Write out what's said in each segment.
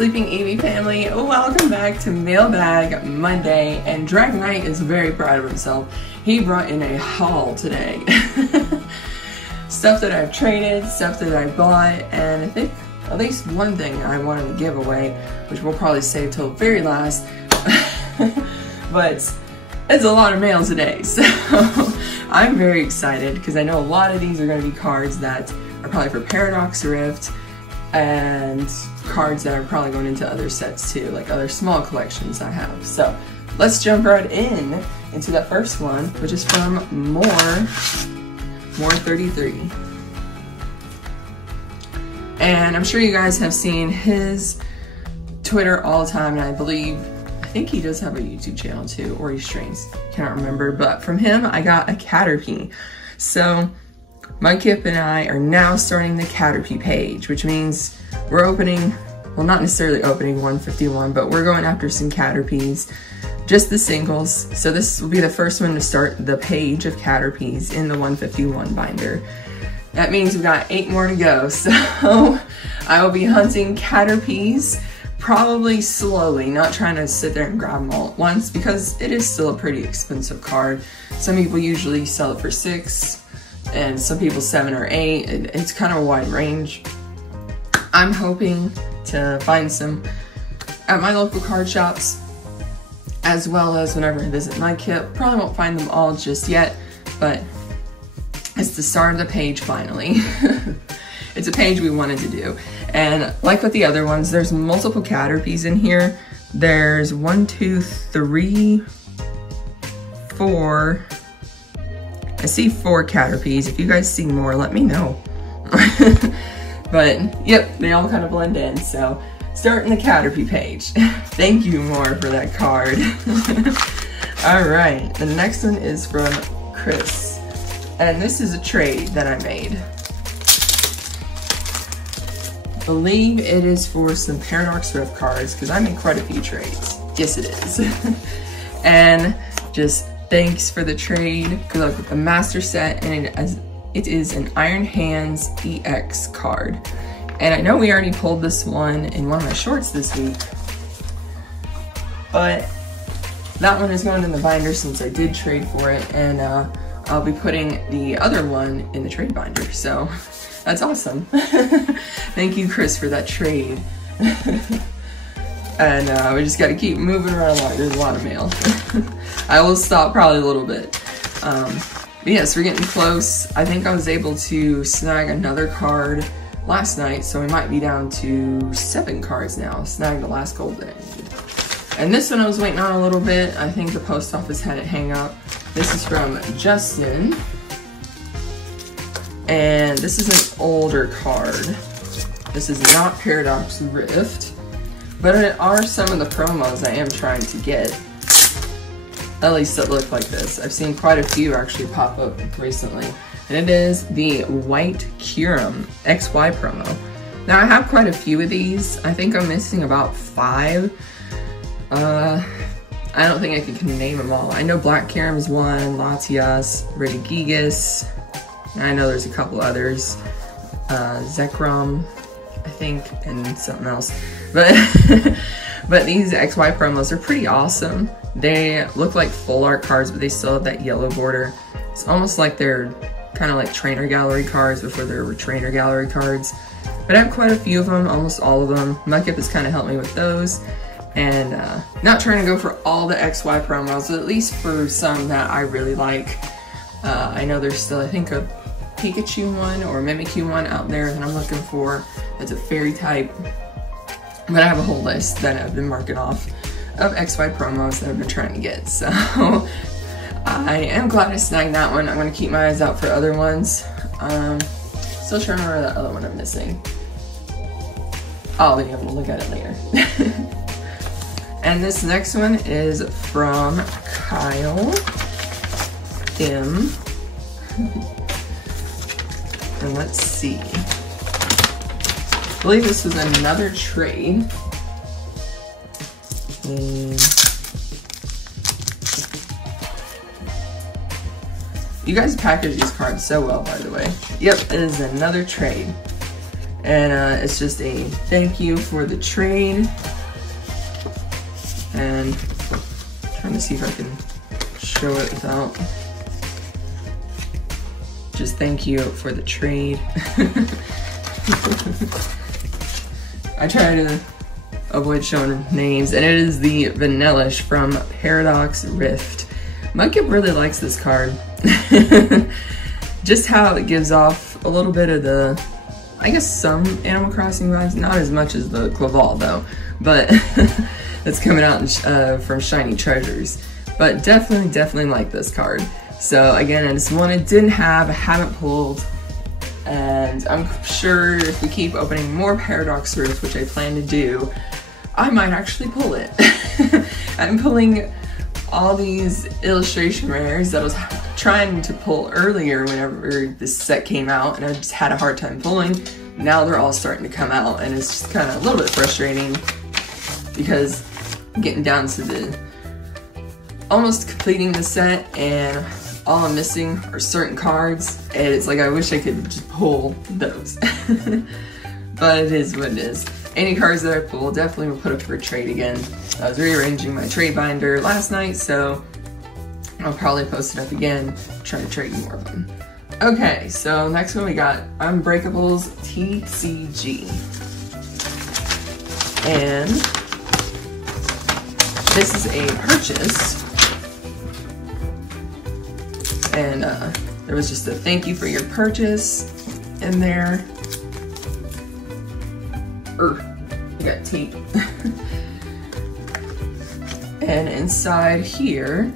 Sleeping Evie family, welcome back to Mailbag Monday, and Dragonite is very proud of himself. He brought in a haul today. Stuff that I've traded, stuff that I bought, and I think at least one thing I wanted to give away, which we'll probably save till the very last. But it's a lot of mail today, so I'm very excited because I know a lot of these are going to be cards that are probably for Paradox Rift, and cards that are probably going into other sets too, like other small collections I have. So let's jump right into that first one, which is from More 33. And I'm sure you guys have seen his Twitter all the time, and I think he does have a YouTube channel too, or he streams, can't remember, but from him I got a Caterpie. So my Kip and I are now starting the Caterpie page, which means we're opening, well, not necessarily opening 151, but we're going after some Caterpies, just the singles. So this will be the first one to start the page of Caterpies in the 151 binder. That means we've got 8 more to go. So I will be hunting Caterpies, probably slowly, not trying to sit there and grab them all at once, because it is still a pretty expensive card. Some people usually sell it for $6, and some people 7 or 8. It's kind of a wide range. I'm hoping to find some at my local card shops, as well as whenever I visit my Kip. Probably won't find them all just yet, but it's the start of the page finally. It's a page we wanted to do. And like with the other ones, there's multiple Caterpies in here. There's 1, 2, 3, 4. I see 4 Caterpies. If you guys see more, let me know. But yep, they all kind of blend in. So starting the Caterpie page. Thank you, More, for that card. All right, the next one is from Chris. And this is a trade that I made. I believe it is for some Paradox Rift cards, because I made quite a few trades. Yes, it is. And just thanks for the trade. Good luck with the master set, and it is an Iron Hands EX card. And I know we already pulled this one in one of my shorts this week, but that one is going in the binder since I did trade for it, and I'll be putting the other one in the trade binder, so that's awesome. Thank you, Chris, for that trade. And we just got to keep moving around a lot. There's a lot of mail. I will stop probably a little bit. But yes, we're getting close. I think I was able to snag another card last night, so we might be down to 7 cards now. Snag the last gold that I needed. And this one I was waiting on a little bit. I think the post office had it hang up. This is from Justin. And this is an older card. This is not Paradox Rift, but it are some of the promos I am trying to get. At least it looked like this. I've seen quite a few actually pop up recently. And it is the White Curum XY promo. Now I have quite a few of these. I think I'm missing about 5. I don't think I can name them all. I know Black Curum is one, Latias, Regigigas. I know there's a couple others. Zekrom, I think, and something else. But but these XY promos are pretty awesome. They look like full art cards, but they still have that yellow border. It's almost like they're kind of like trainer gallery cards before they were trainer gallery cards. But I have quite a few of them, almost all of them. My Kip has kind of helped me with those. And not trying to go for all the XY promos, but at least for some that I really like. I know there's still, I think, a Pikachu one or Mimikyu one out there that I'm looking for. That's a fairy type. But I have a whole list that I've been marking off of XY promos that I've been trying to get. So I am glad I snagged that one. I'm going to keep my eyes out for other ones. Still trying to remember that other one I'm missing. I'll be able to look at it later. And this next one is from Kyle M. And let's see. I believe this was another trade. You guys package these cards so well, by the way. Yep, it is another trade. And it's just a thank you for the trade. And I'm trying to see if I can show it without. Just thank you for the trade. I try to avoid showing names, and it is the Vanillish from Paradox Rift. Mudkip really likes this card. Just how it gives off a little bit of the, I guess, some Animal Crossing vibes, not as much as the Claval though, but that's coming out from Shiny Treasures. But definitely like this card. So again, it's one I haven't pulled, and I'm sure if we keep opening more Paradox Rift, which I plan to do, I might actually pull it. I'm pulling all these illustration rares that I was trying to pull earlier whenever this set came out, and I just had a hard time pulling. Now they're all starting to come out, and it's just kind of a little bit frustrating because I'm getting down to the almost completing the set, and all I'm missing are certain cards, and it's like I wish I could just pull those. But it is what it is. Any cards that I pull definitely will put up for a trade again. I was rearranging my trade binder last night, so I'll probably post it up again, try to trade more of them. Okay, so next one we got Unbreakables TCG. And this is a purchase. And there was just a thank you for your purchase in there. I got tape. And inside here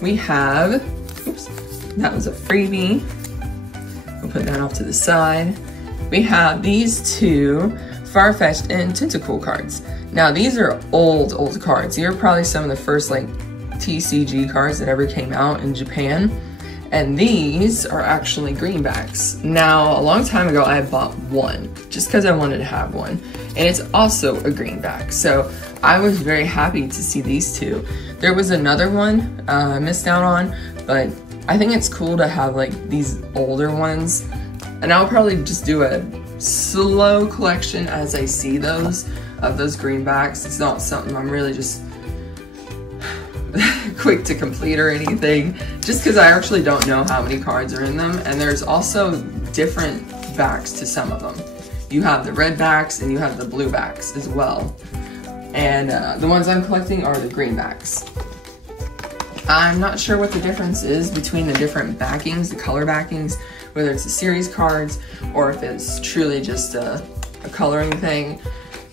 we have, oops, that was a freebie. We'll put that off to the side. We have these two Farfetch'd and Tentacool cards. Now these are old cards. These are probably some of the first like TCG cards that ever came out in Japan. And these are actually greenbacks. Now, a long time ago, I bought one just because I wanted to have one. And it's also a greenback. So I was very happy to see these two. There was another one I missed out on, but I think it's cool to have like these older ones. And I'll probably just do a slow collection as I see those, of those greenbacks. It's not something I'm really just quick to complete or anything, just because I actually don't know how many cards are in them, and there's also different backs to some of them. You have the red backs and you have the blue backs as well, and the ones I'm collecting are the green backs. I'm not sure what the difference is between the different backings, the color backings, whether it's the series cards or if it's truly just a coloring thing.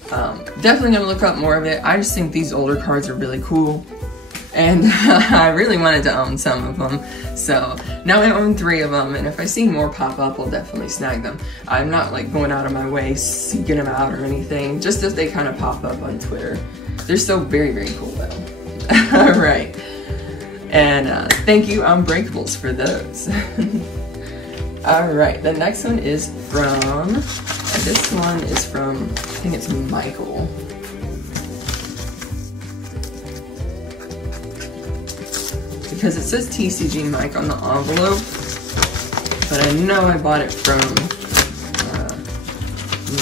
Definitely gonna look up more of it. I just think these older cards are really cool. And I really wanted to own some of them, so now I own 3 of them, and if I see more pop up, I'll definitely snag them. I'm not like going out of my way seeking them out or anything, just if they kind of pop up on Twitter. They're still very cool though. Alright, and thank you Unbreakables for those. Alright, the next one is from, this one is from, I think it's Michael. Because it says TCG Mike on the envelope, but I know I bought it from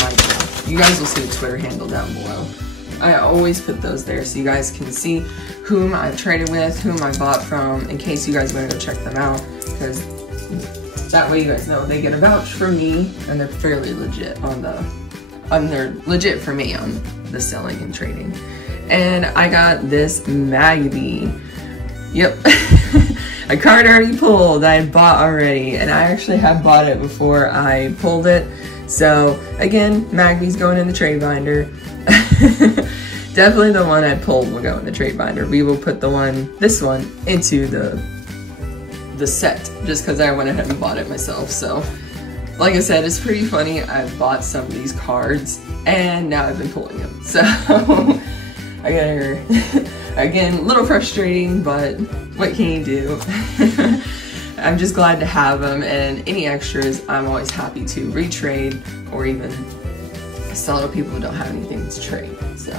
Michael. You guys will see the Twitter handle down below. I always put those there so you guys can see whom I've traded with, whom I bought from, in case you guys want to go check them out, because that way you guys know they get a vouch from me, and they're fairly legit they're legit for me on the selling and trading. And I got this Magby. Yep, a card already pulled, I had bought already, and I actually have bought it before I pulled it. So again, Magby's going in the trade binder. Definitely the one I pulled will go in the trade binder. We will put this one into the set, just because I went ahead and bought it myself. So like I said, it's pretty funny. I've bought some of these cards, and now I've been pulling them. So I got her. Again, a little frustrating, but what can you do? I'm just glad to have them, and any extras, I'm always happy to retrade or even sell to people who don't have anything to trade. So,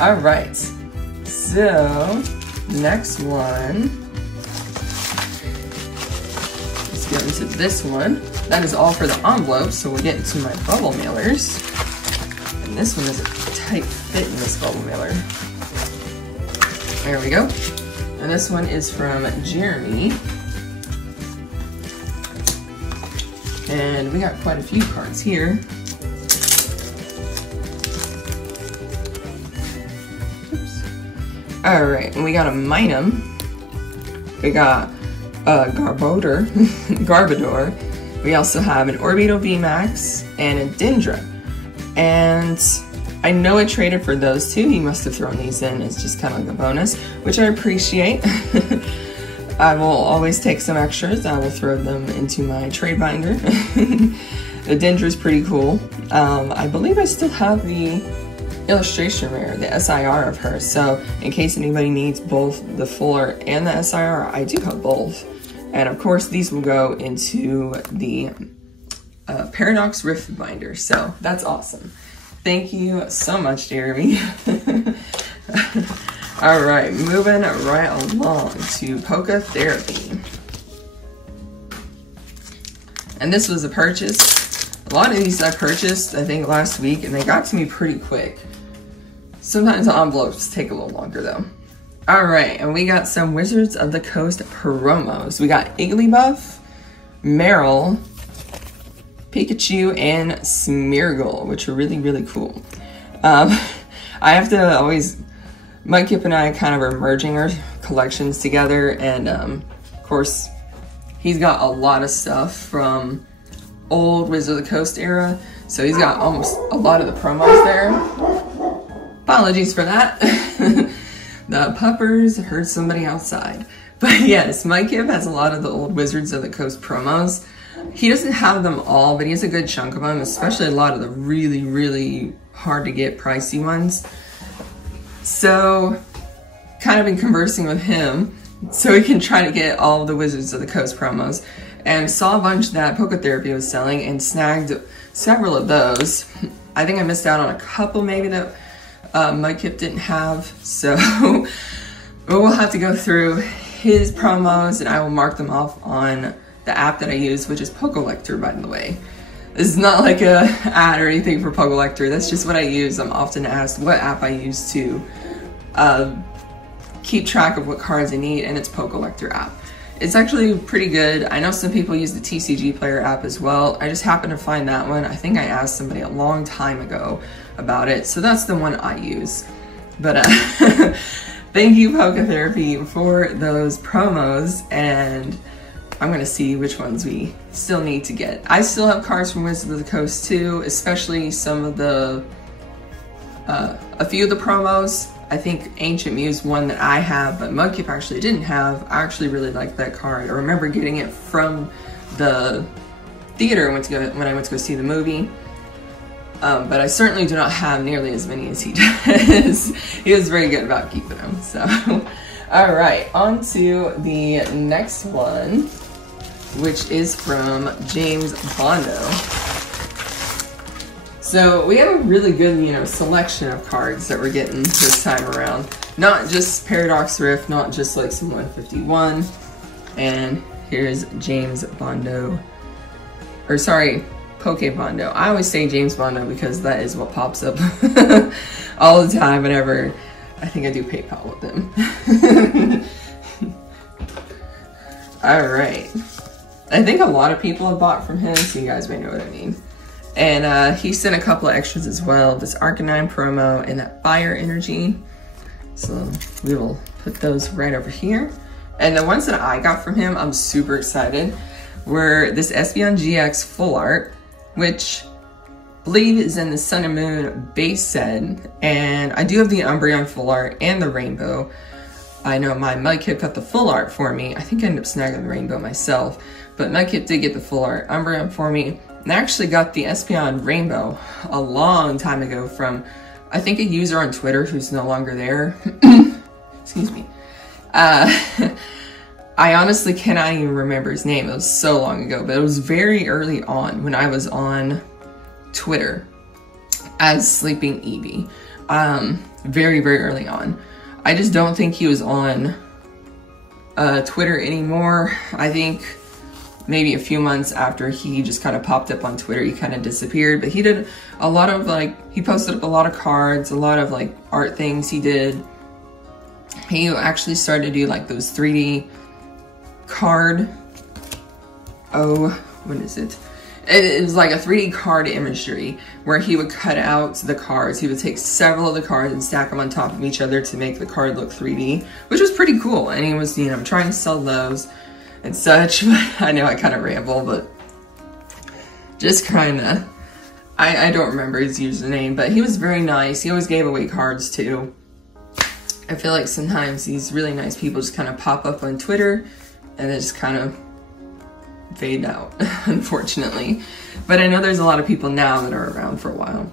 alright. So, next one. Let's get into to this one. That is all for the envelopes, so we'll get into my bubble mailers. And this one is a tight fit in this bubble mailer. There we go. And this one is from Jeremy. And we got quite a few cards here. Oops. All right, and we got a Minum. We got a Garbodor. We also have an Orbeetle VMAX and a Dendra. And I know I traded for those two. He must have thrown these in as just kind of like a bonus, which I appreciate. I will always take some extras. I will throw them into my trade binder. The Dendra is pretty cool. I believe I still have the illustration rare, the SIR of her. So in case anybody needs both the full art and the SIR, I do have both. And of course, these will go into the Paradox Rift binder. So that's awesome. Thank you so much, Jeremy. All right, moving right along to Poke Therapy. And this was a purchase. A lot of these I purchased, I think, last week, and they got to me pretty quick. Sometimes the envelopes take a little longer, though. All right, and we got some Wizards of the Coast promos. We got Igglybuff, Meryl, Pikachu, and Smeargle, which are really, really cool. I have to always... Mudkip and I kind of are merging our collections together, and of course, he's got a lot of stuff from old Wizard of the Coast era, so he's got almost a lot of the promos there. Apologies for that. The puppers heard somebody outside. But yes, Mudkip has a lot of the old Wizards of the Coast promos. He doesn't have them all, but he has a good chunk of them, especially a lot of the really, really hard to get pricey ones. So, kind of been conversing with him so we can try to get all of the Wizards of the Coast promos. And saw a bunch that Poke Therapy was selling and snagged several of those. I think I missed out on a couple maybe that Mudkip didn't have. So, we'll have to go through his promos and I will mark them off on the app that I use, which is Pokelector, by the way. This is not like a ad or anything for Pokelector. That's just what I use. I'm often asked what app I use to keep track of what cards I need, and it's Pokelector app. It's actually pretty good. I know some people use the TCG Player app as well. I just happened to find that one. I think I asked somebody a long time ago about it, so that's the one I use. But thank you, Poke Therapy, for those promos, and I'm gonna see which ones we still need to get. I still have cards from Wizards of the Coast too, especially some of the, a few of the promos. I think Ancient Muse, one that I have, but Mudkip actually didn't have. I actually really liked that card. I remember getting it from the theater when I went to go see the movie. But I certainly do not have nearly as many as he does. He was very good about keeping them, so. All right, on to the next one, which is from James Bondo. So we have a really good, selection of cards that we're getting this time around. Not just Paradox Rift, not just like some 151. And here's James Bondo, or sorry, Poke Bondo. I always say James Bondo because that is what pops up all the time whenever I think I do PayPal with them. All right. I think a lot of people have bought from him, so you guys may know what I mean. And he sent a couple of extras as well. This Arcanine promo and that Fire Energy. So we will put those right over here. And the ones that I got from him, I'm super excited, were this Espeon GX Full Art, which I believe is in the Sun and Moon base set. And I do have the Umbreon Full Art and the Rainbow. I know my Mudkip got the Full Art for me. I think I ended up snagging the Rainbow myself. But Mudkip did get the Full Art Umbreon for me. And I actually got the Espeon Rainbow a long time ago from, I think, a user on Twitter who's no longer there. Excuse me. I honestly cannot even remember his name. It was so long ago, but it was very early on when I was on Twitter as Sleeping Eevee. Very, very early on. I just don't think he was on Twitter anymore. I think maybe a few months after he just kind of popped up on Twitter. He kind of disappeared, but he did a lot of like, he posted up a lot of cards, a lot of like art things he did. He actually started to do like those 3D card, what is it? It was like a 3D card imagery where he would cut out the cards. He would take several of the cards and stack them on top of each other to make the card look 3D, which was pretty cool. And he was, you know, trying to sell those and such. I know I kind of ramble, but just kind of, I don't remember his username, but he was very nice. He always gave away cards too. I feel like sometimes these really nice people just kind of pop up on Twitter and they just kind of fade out, unfortunately. But I know there's a lot of people now that are around for a while.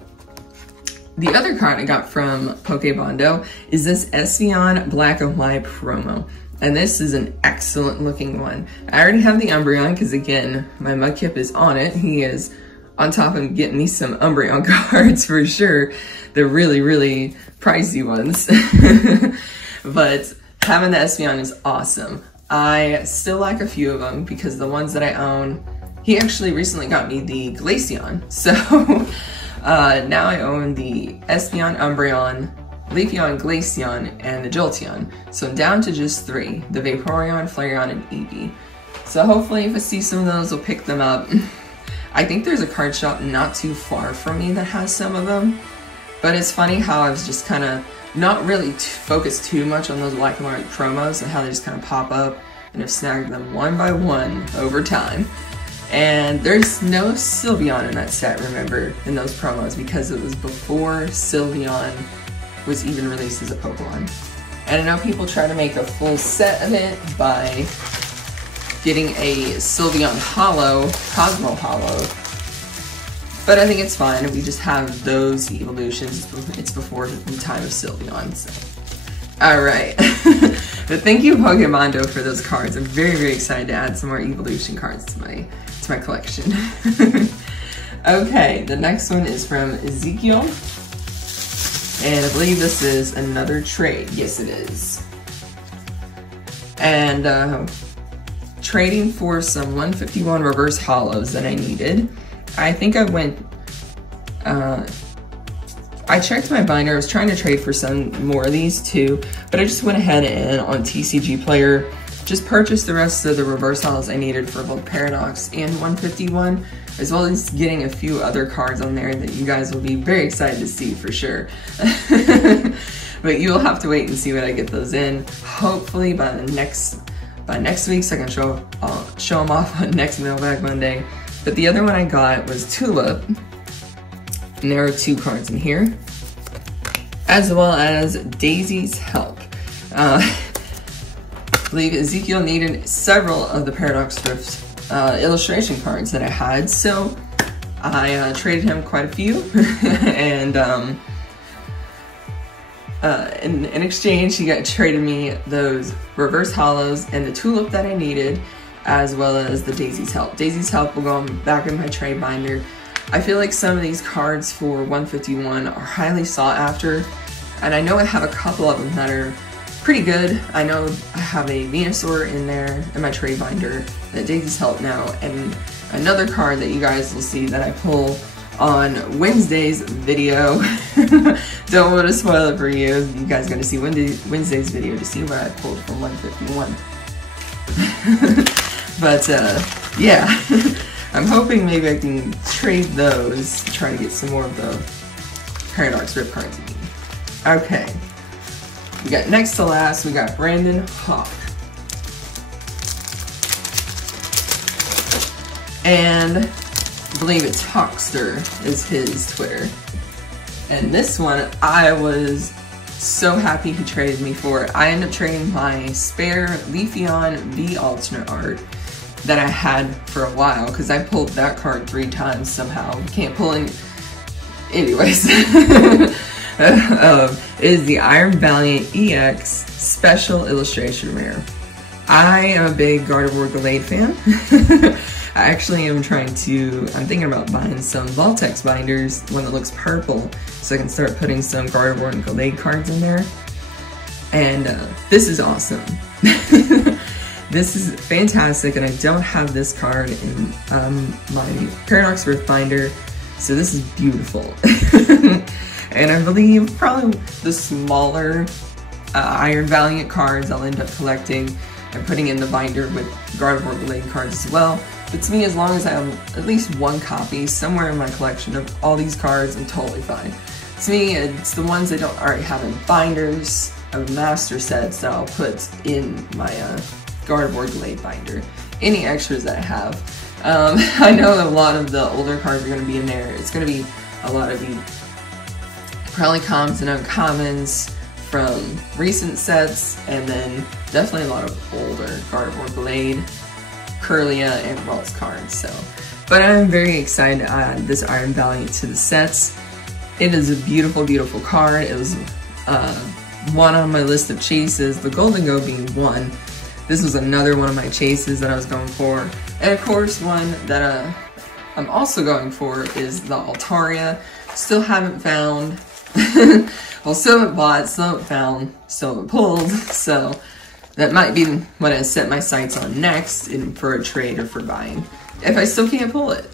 The other card I got from Pokebondo is this Espeon Black and White promo. And this is an excellent looking one. I already have the Umbreon because, again, my Mudkip is on it. He is on top of getting me some Umbreon cards for sure. They're really, really pricey ones. But having the Espeon is awesome. I still like a few of them because the ones that I own, he actually recently got me the Glaceon. So now I own the Espeon, Umbreon, Leafeon, Glaceon, and the Jolteon. So I'm down to just 3, the Vaporeon, Flareon, and Eevee. So hopefully if I see some of those, I'll pick them up. I think there's a card shop not too far from me that has some of them. But it's funny how I was just kind of not really focused too much on those Black and White promos and how they just kind of pop up, and have snagged them one by one over time. And there's no Sylveon in that set, remember, in those promos, because it was before Sylveon was even released as a Pokemon. And I know people try to make a full set of it by getting a Sylveon Hollow, Cosmo Hollow, but I think it's fine. We just have those evolutions. It's before the time of Sylveon, so. Alright. But thank you, Pokebondo, for those cards. I'm very, very excited to add some more evolution cards to my collection. Okay, the next one is from Ezekiel. And I believe this is another trade. Yes, it is. And trading for some 151 reverse hollows that I needed. I think I went, I checked my binder. I was trying to trade for some more of these too, but I just went ahead and on TCG Player, just purchased the rest of the reverse hollows I needed for both Paradox and 151, as well as getting a few other cards on there that you guys will be very excited to see for sure. But you will have to wait and see when I get those in. Hopefully by next week, so I can show them off on next Mailbag Monday. But the other one I got was Tulip, and there are 2 cards in here, as well as Daisy's Help. I believe Ezekiel needed several of the Paradox Rift illustration cards that I had, so I traded him quite a few, and in exchange he traded me those reverse hollows and the Tulip that I needed, as well as the Daisy's Help. Daisy's Help will go back in my trade binder. I feel like some of these cards for 151 are highly sought after, and I know I have a couple of them that are pretty good. I know I have a Venusaur in there in my trade binder, that Daisy's Help now, and another card that you guys will see that I pull on Wednesday's video. Don't want to spoil it for you. You guys are going to see Wednesday's video to see what I pulled from 151. But yeah, I'm hoping maybe I can trade those to try to get some more of the Paradox Rip cards. Okay, we got next to last, we got Brandon Hawk. And I believe it's Hawkster is his Twitter. And this one, I was so happy he traded me for. I ended up trading my spare Leafeon V alternate art that I had for a while, because I pulled that card 3 times somehow. Can't pull any. Anyways. It is the Iron Valiant EX Special Illustration Rare. I am a big Gardevoir Gallade fan. I actually am I'm thinking about buying some Voltex binders, one that looks purple, so I can start putting some Gardevoir and Gallade cards in there. And this is awesome. This is fantastic, and I don't have this card in my Paradox Rift binder, so this is beautiful. And I believe probably the smaller Iron Valiant cards I'll end up collecting and putting in the binder with Gardevoir Blade cards as well. But to me, as long as I have at least one copy somewhere in my collection of all these cards, I'm totally fine. To me, it's the ones I don't already have in binders of master sets that I'll put in my Gardevoir Blade binder. Any extras that I have. I know a lot of the older cards are going to be in there. It's going to be a lot of the probably commons and uncommons from recent sets, and then definitely a lot of older Gardevoir Blade, Kirlia, and Wells cards. So, but I'm very excited to add this Iron Valiant to the sets. It is a beautiful, beautiful card. It was one on my list of chases, the Golden Go being one. This was another one of my chases that I was going for. And of course, one that I'm also going for is the Altaria. Still haven't found. Well, still haven't bought, still haven't found, still haven't pulled. So that might be what I set my sights on next for a trade or for buying, if I still can't pull it.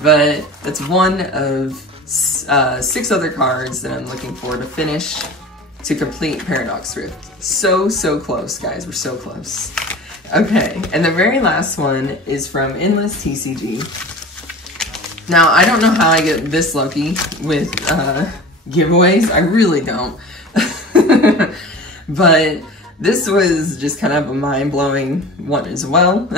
But that's one of 6 other cards that I'm looking for to finish to complete Paradox Rift. So close, guys. We're so close. Okay, and the very last one is from Endless TCG. Now, I don't know how I get this lucky with giveaways. I really don't. But this was just kind of a mind-blowing one as well.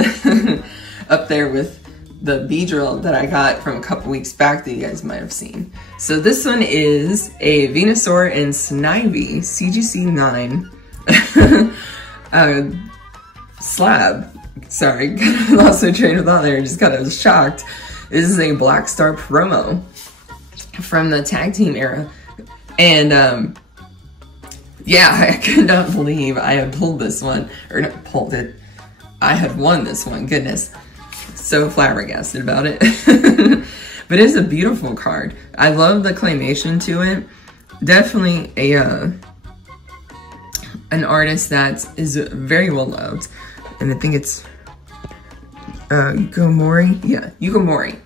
Up there with the Beedrill that I got from a couple weeks back that you guys might have seen. So this one is a Venusaur and Snivy CGC 9 slab. Sorry, lost my train of thought there, just kind of shocked. This is a Black Star promo from the tag team era. And yeah, I could not believe I had pulled this one, or not pulled it, I had won this one, goodness. So flabbergasted about it. But it's a beautiful card. I love the claymation to it. Definitely an artist that is very well loved. And I think it's Yuko Mori? Yeah, Yuko Mori.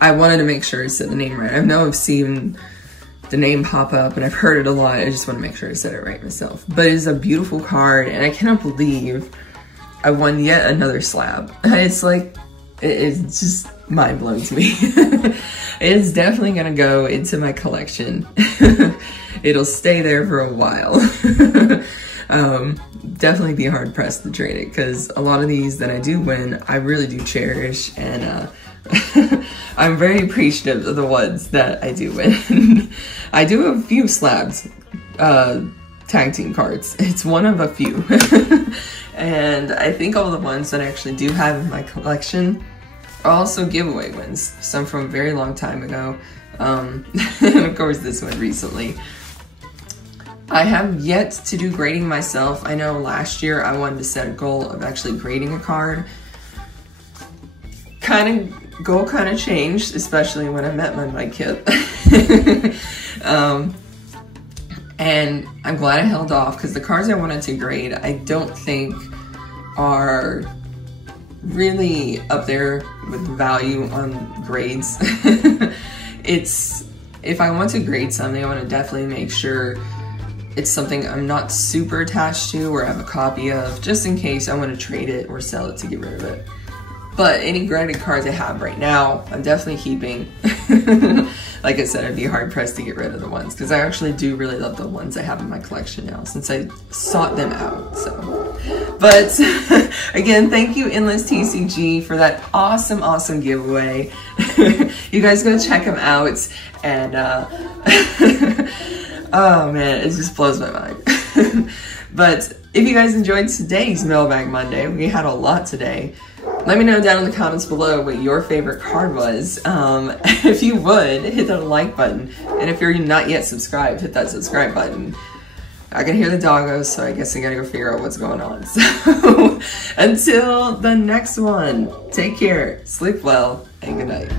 I wanted to make sure I said the name right. I know I've seen the name pop up and I've heard it a lot. I just want to make sure I said it right myself. But it is a beautiful card, and I cannot believe I won yet another slab. It's like, it's just mind-blowing to me. It is definitely gonna go into my collection. It'll stay there for a while. Definitely be hard-pressed to trade it, because a lot of these that I do win, I really do cherish, and I'm very appreciative of the ones that I do win. I do have a few slabs, tag team cards. It's one of a few. And I think all the ones that I actually do have in my collection are also giveaway wins. Some from a very long time ago. And of course this one recently. I have yet to do grading myself. I know last year I wanted to set a goal of actually grading a card. Goal kind of changed, especially when I met my mic kit. And I'm glad I held off, because the cards I wanted to grade I don't think are really up there with value on grades. If I want to grade something, I want to definitely make sure it's something I'm not super attached to or have a copy of, just in case I want to trade it or sell it to get rid of it. But any graded cards I have right now, I'm definitely keeping. Like I said, I'd be hard pressed to get rid of the ones, because I actually do really love the ones I have in my collection now, since I sought them out. So, but again, thank you Endless TCG for that awesome giveaway. You guys go check them out, and oh man, it just blows my mind. But if you guys enjoyed today's Mailbag Monday, we had a lot today. Let me know down in the comments below what your favorite card was. If you would, hit that like button. And if you're not yet subscribed, hit that subscribe button. I can hear the doggos, so I guess I gotta go figure out what's going on. So until the next one, take care, sleep well, and good night.